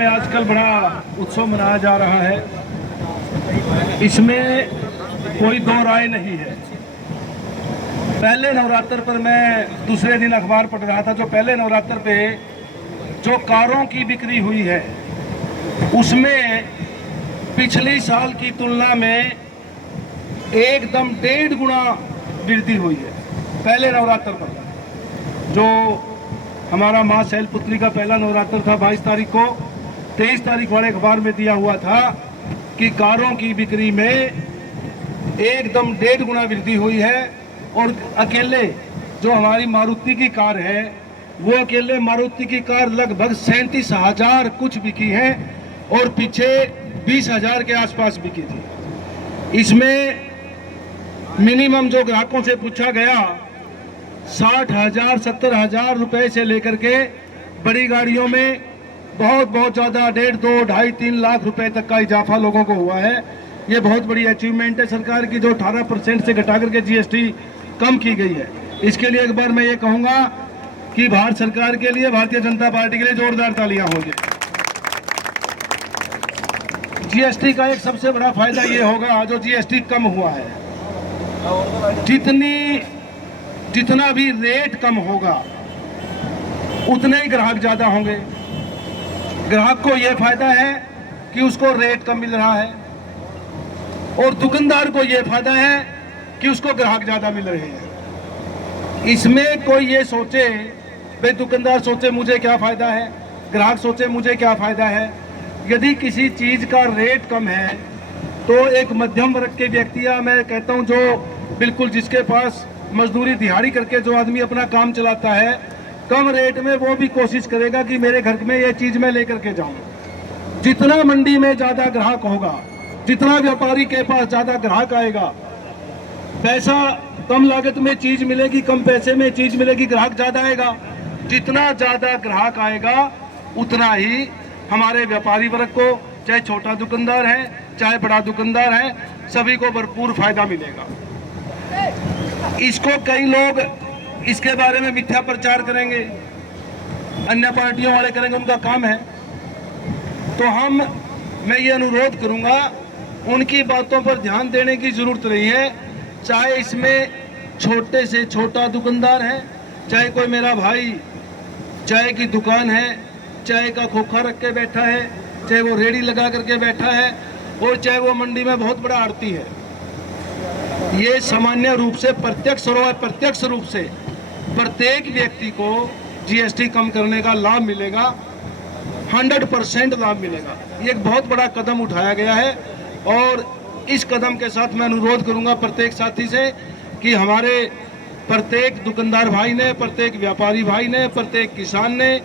में आजकल बड़ा उत्सव मनाया जा रहा है, इसमें कोई दो राय नहीं है। पहले नवरात्र पर मैं दूसरे दिन अखबार पढ़ रहा था, जो पहले नवरात्र पे जो कारों की बिक्री हुई है उसमें पिछली साल की तुलना में एकदम 1.5 गुना वृद्धि हुई है। पहले नवरात्र पर जो हमारा माँ शैलपुत्री का पहला नवरात्र था 22 तारीख को, 23 तारीख वाले अखबार में दिया हुआ था कि कारों की बिक्री में एकदम 1.5 गुना वृद्धि हुई है। और अकेले जो हमारी मारुति की कार है, वो अकेले मारुति की कार लगभग 37,000 कुछ बिकी है और पीछे 20,000 के आसपास बिकी थी। इसमें मिनिमम जो ग्राहकों से पूछा गया 60,000 70,000 रुपए से लेकर के बड़ी गाड़ियों में बहुत ज़्यादा 1.5 2 2.5 3 लाख रुपए तक का इजाफा लोगों को हुआ है। ये बहुत बड़ी अचीवमेंट है सरकार की, जो 18% से घटा करके जीएसटी कम की गई है। इसके लिए एक बार मैं ये कहूँगा कि भारत सरकार के लिए, भारतीय जनता पार्टी के लिए जोरदार तालियां हो जाए। जीएसटी का एक सबसे बड़ा फायदा ये होगा, जो जीएसटी कम हुआ है, जितना भी रेट कम होगा उतने ही ग्राहक ज्यादा होंगे। ग्राहक को यह फायदा है कि उसको रेट कम मिल रहा है और दुकानदार को यह फायदा है कि उसको ग्राहक ज्यादा मिल रहे हैं। इसमें कोई ये सोचे, भाई दुकानदार सोचे मुझे क्या फायदा है, ग्राहक सोचे मुझे क्या फायदा है। यदि किसी चीज का रेट कम है तो एक मध्यम वर्ग के व्यक्ति, या मैं कहता हूं जो बिल्कुल जिसके पास मजदूरी दिहाड़ी करके जो आदमी अपना काम चलाता है, कम रेट में वो भी कोशिश करेगा कि मेरे घर में ये चीज मैं लेकर के जाऊं। जितना मंडी में ज्यादा ग्राहक होगा, जितना व्यापारी के पास ज्यादा ग्राहक आएगा, पैसा कम लागत में चीज मिलेगी, कम पैसे में चीज मिलेगी, ग्राहक ज्यादा आएगा। जितना ज्यादा ग्राहक आएगा उतना ही हमारे व्यापारी वर्ग को, चाहे छोटा दुकानदार है चाहे बड़ा दुकानदार है, सभी को भरपूर फायदा मिलेगा। इसको कई लोग इसके बारे में मिथ्या प्रचार करेंगे, अन्य पार्टियों वाले करेंगे, उनका काम है। तो मैं ये अनुरोध करूंगा, उनकी बातों पर ध्यान देने की जरूरत नहीं है। चाहे इसमें छोटे से छोटा दुकानदार है, चाहे कोई मेरा भाई चाय की दुकान है, चाय का खोखा रख के बैठा है, चाहे वो रेड़ी लगा करके बैठा है, और चाहे वो मंडी में बहुत बड़ा आड़ती है, ये सामान्य रूप से प्रत्यक्ष और अप्रत्यक्ष रूप से प्रत्येक व्यक्ति को जीएसटी कम करने का लाभ मिलेगा, 100% लाभ मिलेगा। ये एक बहुत बड़ा कदम उठाया गया है और इस कदम के साथ मैं अनुरोध करूंगा प्रत्येक साथी से कि हमारे प्रत्येक दुकानदार भाई ने, प्रत्येक व्यापारी भाई ने, प्रत्येक किसान ने,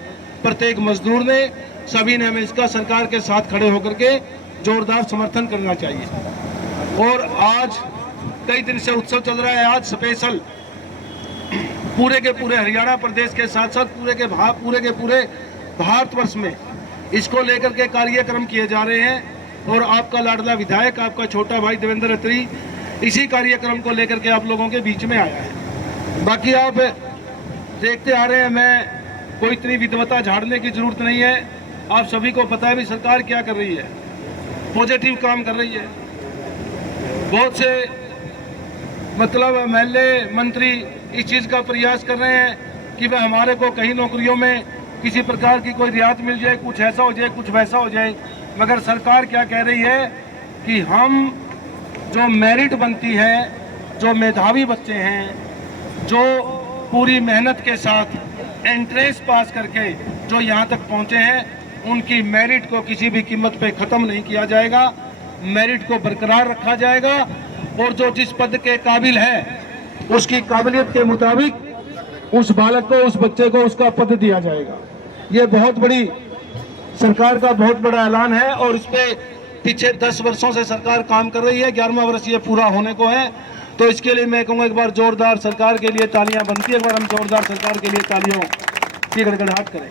प्रत्येक मजदूर ने, सभी ने हमें इसका सरकार के साथ खड़े होकर के जोरदार समर्थन करना चाहिए। और आज कई दिन से उत्सव चल रहा है, आज स्पेशल पूरे के पूरे हरियाणा प्रदेश के साथ साथ पूरे के पूरे भारतवर्ष में इसको लेकर के कार्यक्रम किए जा रहे हैं। और आपका लाडला विधायक, आपका छोटा भाई देवेंद्र अत्री इसी कार्यक्रम को लेकर के आप लोगों के बीच में आया है। बाकी आप देखते आ रहे हैं, मैं कोई इतनी विद्वता झाड़ने की जरूरत नहीं है। आप सभी को पता है भी सरकार क्या कर रही है, पॉजिटिव काम कर रही है। बहुत से मतलब एमएलए मंत्री इस चीज़ का प्रयास कर रहे हैं कि वह हमारे को कहीं नौकरियों में किसी प्रकार की कोई रियायत मिल जाए, कुछ ऐसा हो जाए, कुछ वैसा हो जाए। मगर सरकार क्या कह रही है कि हम जो मेरिट बनती है, जो मेधावी बच्चे हैं, जो पूरी मेहनत के साथ एंट्रेंस पास करके जो यहाँ तक पहुँचे हैं, उनकी मेरिट को किसी भी कीमत पे ख़त्म नहीं किया जाएगा, मेरिट को बरकरार रखा जाएगा। और जो जिस पद के काबिल है उसकी काबिलियत के मुताबिक उस बालक को, उस बच्चे को उसका पद दिया जाएगा। ये बहुत बड़ी सरकार का बहुत बड़ा ऐलान है और इस पे पीछे 10 वर्षों से सरकार काम कर रही है, 11वां वर्ष ये पूरा होने को है। तो इसके लिए मैं कहूँगा एक बार जोरदार सरकार के लिए तालियां बनती है, एक बार हम जोरदार सरकार के लिए तालियों की गड़गड़ाहट करें।